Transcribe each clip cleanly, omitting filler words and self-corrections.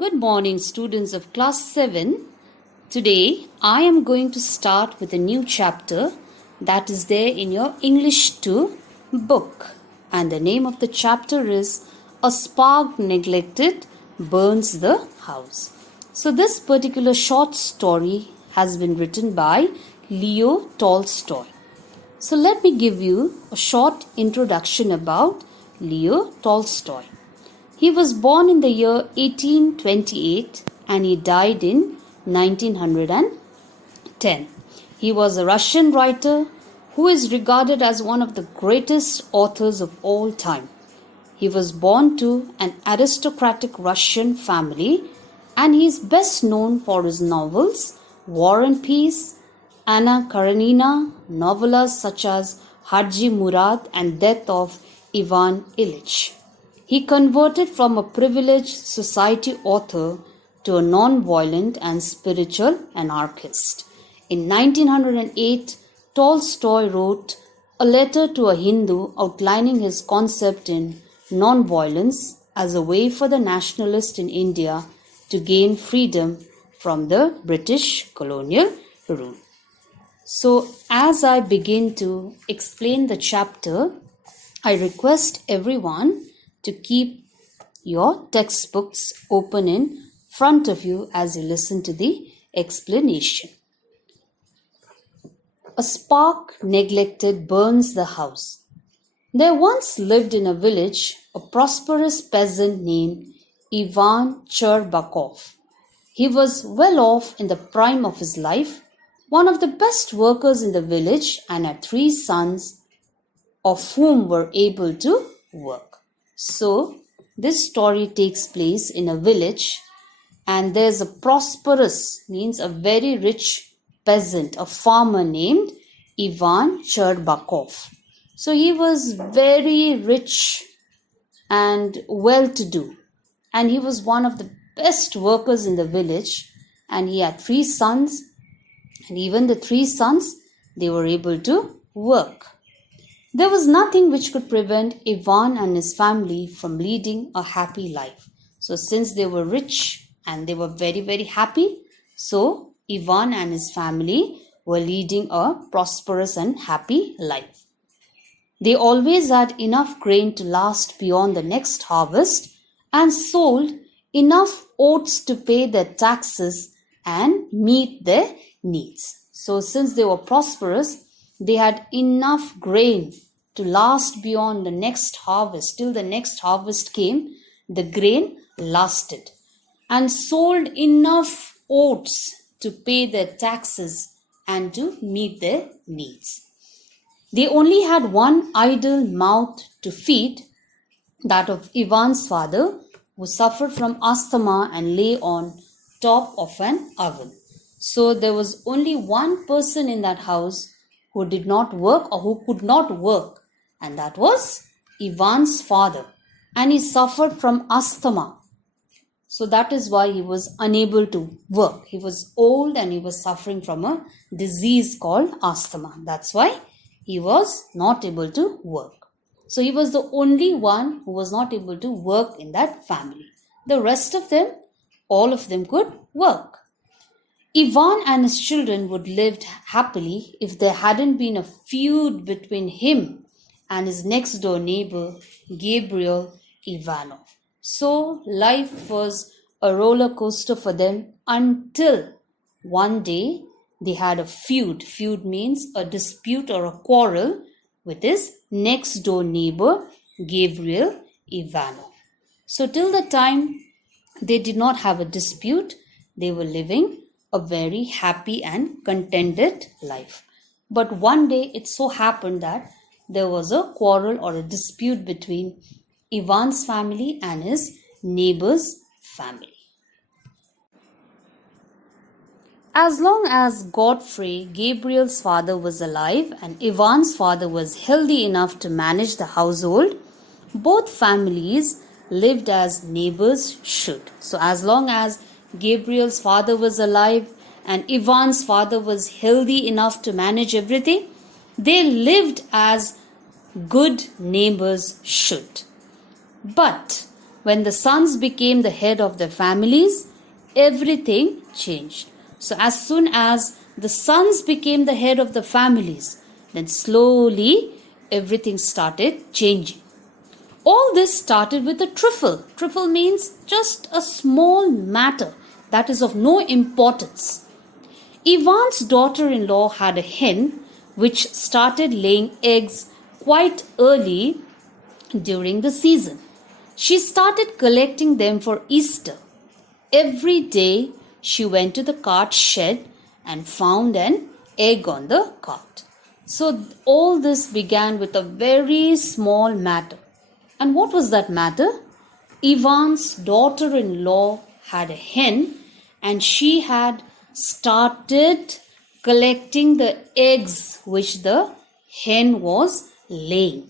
Good morning, students of class 7. Today, I am going to start with a new chapter that is there in your English 2 book. And the name of the chapter is A Spark Neglected Burns the House. So, this particular short story has been written by Leo Tolstoy. So, let me give you a short introduction about Leo Tolstoy. He was born in the year 1828 and he died in 1910. He was a Russian writer who is regarded as one of the greatest authors of all time. He was born to an aristocratic Russian family and he is best known for his novels War and Peace, Anna Karenina, novellas such as Haji Murad and Death of Ivan Ilyich. He converted from a privileged society author to a non-violent and spiritual anarchist. In 1908, Tolstoy wrote a letter to a Hindu outlining his concept in non-violence as a way for the nationalists in India to gain freedom from the British colonial rule. So, as I begin to explain the chapter, I request everyone to keep your textbooks open in front of you as you listen to the explanation. A spark neglected burns the house. There once lived in a village a prosperous peasant named Ivan Cherbakov. He was well off in the prime of his life, one of the best workers in the village, and had 3 sons, of whom were able to work. So, this story takes place in a village and there's a prosperous, means a very rich peasant, a farmer named Ivan Cherbakov. So, he was very rich and well-to-do and he was one of the best workers in the village and he had 3 sons and even the 3 sons, they were able to work. There was nothing which could prevent Ivan and his family from leading a happy life. So since they were rich and they were very, very happy, so Ivan and his family were leading a prosperous and happy life. They always had enough grain to last beyond the next harvest and sold enough oats to pay their taxes and meet their needs. So since they were prosperous, they had enough grain to last beyond the next harvest. Till the next harvest came, the grain lasted. And sold enough oats to pay their taxes and to meet their needs. They only had one idle mouth to feed, that of Ivan's father, who suffered from asthma and lay on top of an oven. So there was only one person in that house who did not work or who could not work, and that was Ivan's father, and he suffered from asthma. So that is why he was unable to work. He was old and he was suffering from a disease called asthma. That's why he was not able to work. So he was the only one who was not able to work in that family. The rest of them, all of them could work. Ivan and his children would lived happily if there hadn't been a feud between him and his next door neighbor, Gabriel Ivanov. So life was a roller coaster for them until one day they had a feud. Feud means a dispute or a quarrel with his next door neighbor, Gabriel Ivanov. So till the time they did not have a dispute, they were living a very happy and contented life. But one day it so happened that there was a quarrel or a dispute between Ivan's family and his neighbor's family. As long as Godfrey, Gabriel's father, was alive and Ivan's father was healthy enough to manage the household, both families lived as neighbors should. So as long as Gabriel's father was alive and Ivan's father was healthy enough to manage everything, they lived as good neighbors should. But when the sons became the head of their families, everything changed. So, as soon as the sons became the head of the families, then slowly everything started changing. All this started with a trifle. Trifle means just a small matter that is of no importance. Ivan's daughter-in-law had a hen which started laying eggs quite early during the season. She started collecting them for Easter. Every day she went to the cart shed and found an egg on the cart. So all this began with a very small matter. And what was that matter? Ivan's daughter-in-law had a hen and she had started collecting the eggs which the hen was laying.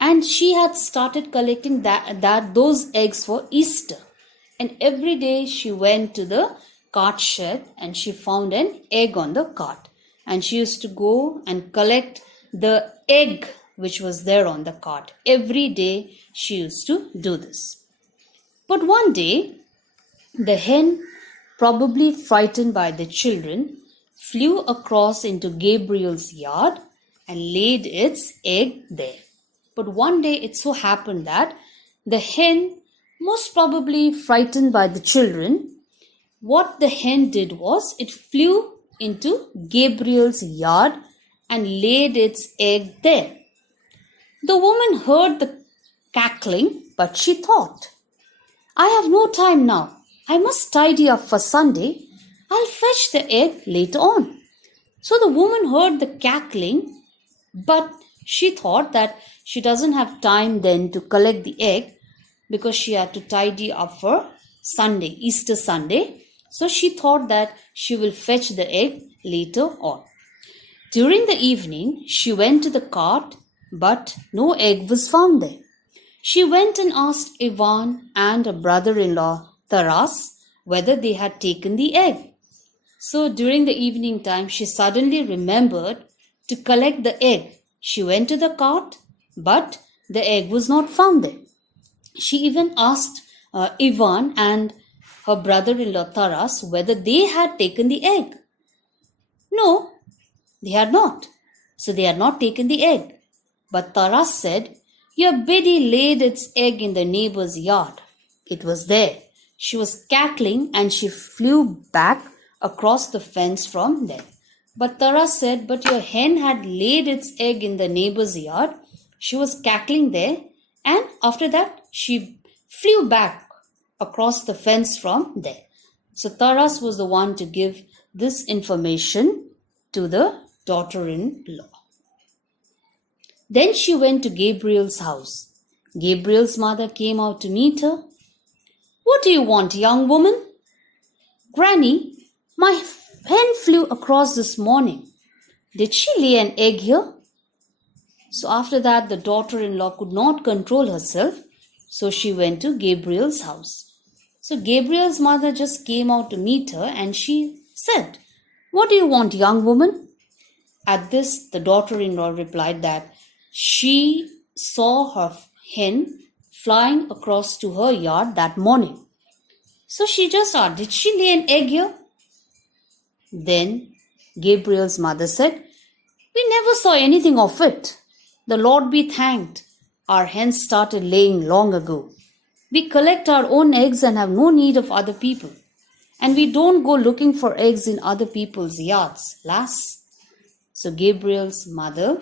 And she had started collecting those eggs for Easter. And every day she went to the cart shed and she found an egg on the cart. And she used to go and collect the egg which was there on the cart. Every day she used to do this. But one day, the hen, probably frightened by the children, flew across into Gabriel's yard and laid its egg there. But one day it so happened that the hen, most probably frightened by the children, what the hen did was it flew into Gabriel's yard and laid its egg there. The woman heard the cackling, but she thought, I have no time now. I must tidy up for Sunday. I'll fetch the egg later on. So the woman heard the cackling, but she thought that she doesn't have time then to collect the egg because she had to tidy up for Sunday, Easter Sunday. So she thought that she will fetch the egg later on. During the evening, she went to the cart, but no egg was found there. She went and asked Ivan and her brother-in-law, Taras, whether they had taken the egg. So during the evening time, she suddenly remembered to collect the egg. She went to the cart, but the egg was not found there. She even asked Ivan and her brother-in-law Taras whether they had taken the egg. No, they had not. So they had not taken the egg. But Taras said, your biddy laid its egg in the neighbor's yard. It was there. She was cackling and she flew back across the fence from there. But Taras said, but your hen had laid its egg in the neighbor's yard. She was cackling there and after that she flew back across the fence from there. So Taras was the one to give this information to the daughter-in-law. Then she went to Gabriel's house. Gabriel's mother came out to meet her. What do you want, young woman? Granny, my hen flew across this morning. Did she lay an egg here? So after that, the daughter-in-law could not control herself. So she went to Gabriel's house. So Gabriel's mother just came out to meet her and she said, what do you want, young woman? At this, the daughter-in-law replied that she saw her hen flying across to her yard that morning. So she just asked, did she lay an egg here? Then Gabriel's mother said, we never saw anything of it. The Lord be thanked. Our hens started laying long ago. We collect our own eggs and have no need of other people. And we don't go looking for eggs in other people's yards, lass. So Gabriel's mother,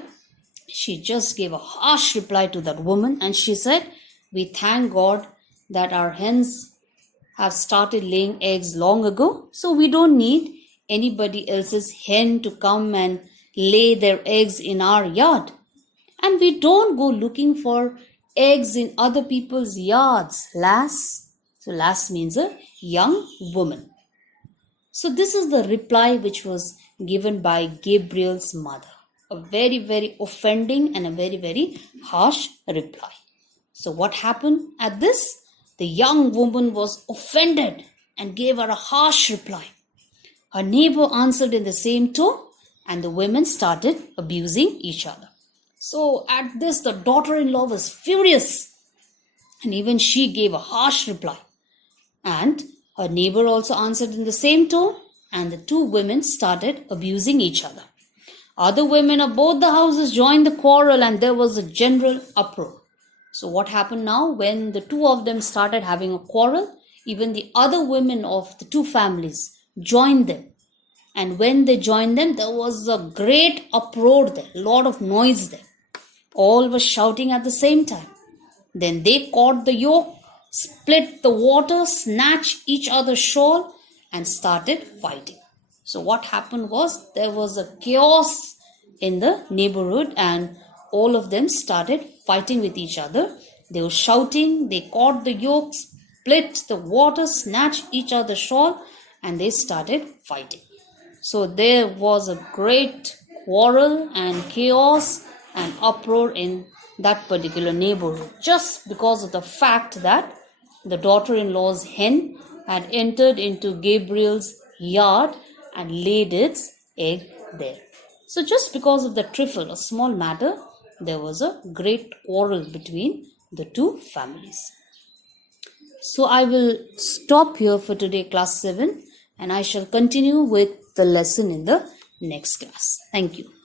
she just gave a harsh reply to that woman and she said, we thank God that our hens have started laying eggs long ago, so we don't need anybody else's hen to come and lay their eggs in our yard. And we don't go looking for eggs in other people's yards, lass. So lass means a young woman. So this is the reply which was given by Gabriel's mother. A very, very offending and a very, very harsh reply. So what happened at this? The young woman was offended and gave her a harsh reply. Her neighbor answered in the same tone and the women started abusing each other. So at this, the daughter-in-law was furious and even she gave a harsh reply. And her neighbor also answered in the same tone, and the two women started abusing each other. Other women of both the houses joined the quarrel, and there was a general uproar. So, what happened now? When the two of them started having a quarrel, even the other women of the two families joined them. And when they joined them, there was a great uproar there, a lot of noise there. All were shouting at the same time. Then they caught the yoke, split the water, snatched each other's shawl, and started fighting. So, what happened was there was a chaos in the neighborhood, and all of them started fighting with each other. They were shouting, they caught the yoke, split the water, snatched each other's shawl, and they started fighting. So, there was a great quarrel and chaos and uproar in that particular neighborhood just because of the fact that the daughter-in-law's hen had entered into Gabriel's yard and laid its egg there. So just because of the trifle, a small matter, there was a great quarrel between the two families. So I will stop here for today, class 7, and I shall continue with the lesson in the next class. Thank you.